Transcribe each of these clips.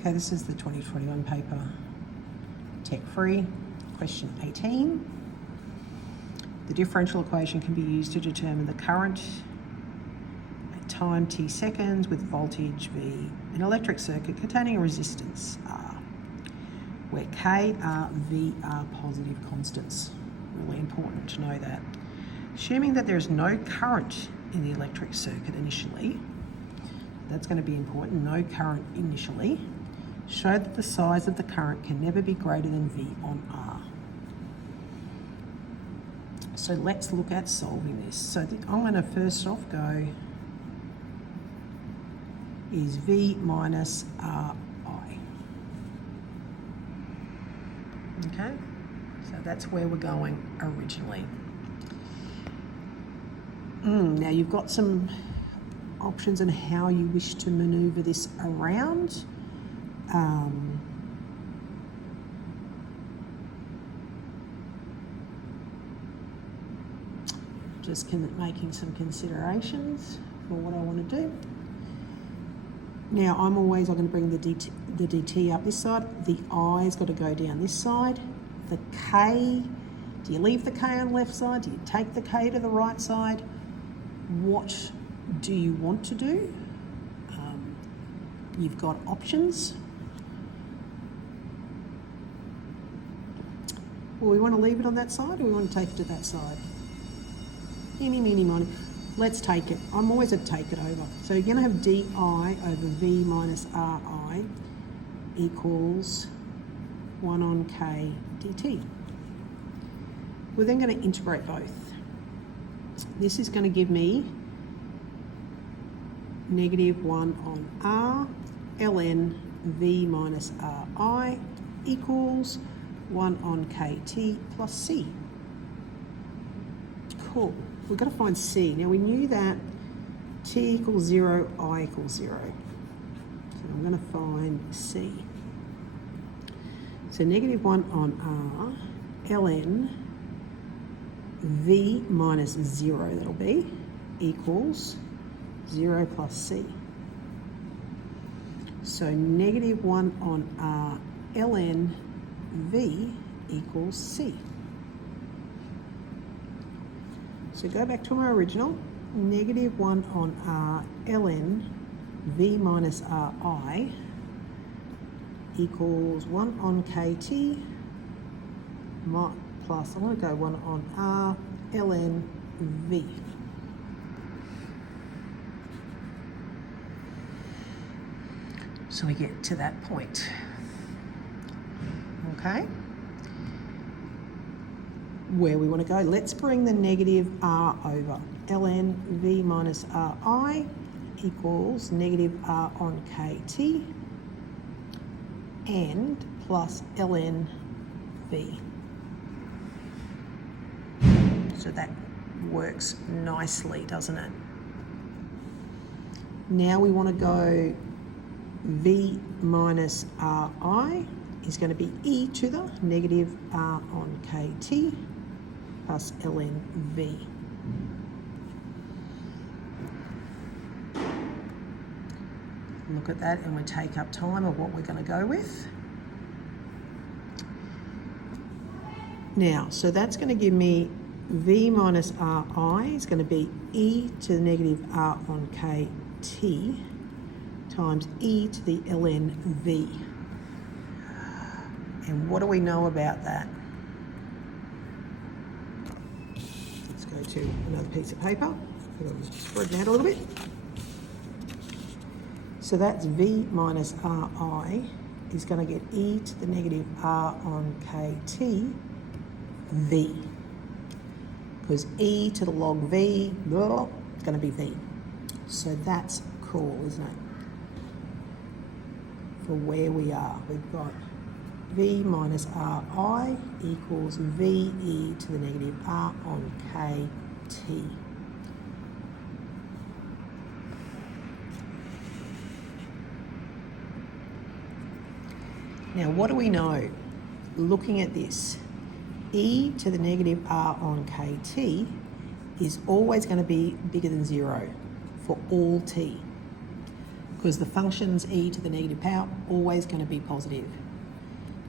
Okay, this is the 2021 paper, Tech Free, question 18. The differential equation can be used to determine the current at time t seconds with voltage V in an electric circuit containing a resistance R, where K, R, V are positive constants. Really important to know that. Assuming that there is no current in the electric circuit initially, that's going to be important, no current initially, show that the size of the current can never be greater than V on R. So let's look at solving this. So I'm going to first off go is V minus Ri. Okay, so that's where we're going originally. Now you've got some options on how you wish to maneuver this around. Just making some considerations for what I want to do. Now I'm going to bring the dt up this side. The i's got to go down this side. The k, do you leave the k on the left side? Do you take the k to the right side? What do you want to do? You've got options. Well, we want to leave it on that side, or we want to take it to that side? Eeny, meeny, miny. Let's take it. I'm always a take it over. So you're going to have di over v minus ri equals 1 on k dt. We're then going to integrate both. This is going to give me negative 1 on r ln v minus ri equals 1 on kt plus c. Cool. We've got to find c. Now we knew that t equals 0, I equals 0. So I'm going to find c. So negative 1 on r ln v minus 0, that'll be, equals 0 plus c. So negative 1 on r ln v equals c. So go back to my original, negative 1 on r ln v minus ri equals 1 on kt plus, I'm going to go 1 on r ln v. So we get to that point. Okay? Where we want to go, let's bring the negative r over. ln v minus ri equals negative r on kt and plus ln v. So that works nicely, doesn't it? Now we want to go v minus ri is going to be e to the negative r on kt plus ln v. Look at that, and we take up time of what we're going to go with. Now, so that's going to give me v minus ri is going to be e to the negative r on kt times e to the ln v. And what do we know about that? Let's go to another piece of paper. Spread it out a little bit. So that's v minus ri is going to get e to the negative r on kt v. Because e to the log v, blah, it's going to be v. So that's cool, isn't it? For where we are, we've got v minus ri equals v e to the negative r on kt. Now what do we know? Looking at this, e to the negative r on kt is always going to be bigger than 0 for all t. because the function's e to the negative power, always going to be positive.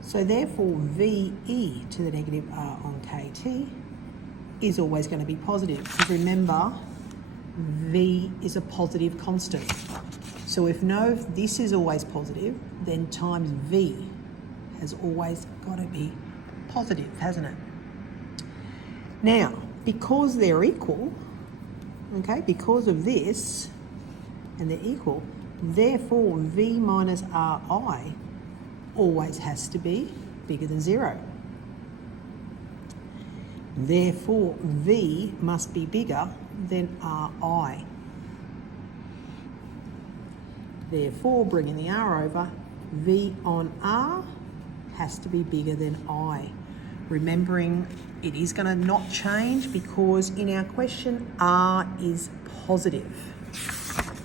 So therefore, VE to the negative R on KT is always going to be positive. Because remember, V is a positive constant. So if this is always positive, then times V has always got to be positive, hasn't it? Now, because they're equal, okay, because of this, and they're equal, therefore V minus Ri always has to be bigger than 0. Therefore, V must be bigger than Ri. Therefore, bringing the R over, V on R has to be bigger than I. Remembering it is going to not change because in our question, R is positive.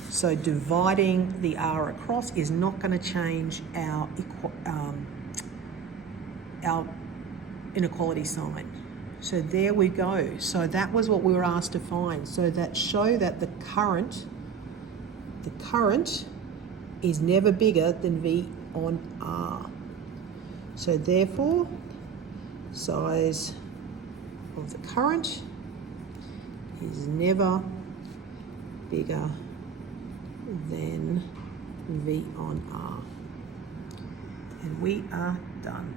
So dividing the R across is not going to change our inequality sign. So there we go. So that was what we were asked to find. So that show that the current is never bigger than V on R. So therefore, size of the current is never bigger than V on R. And we are done.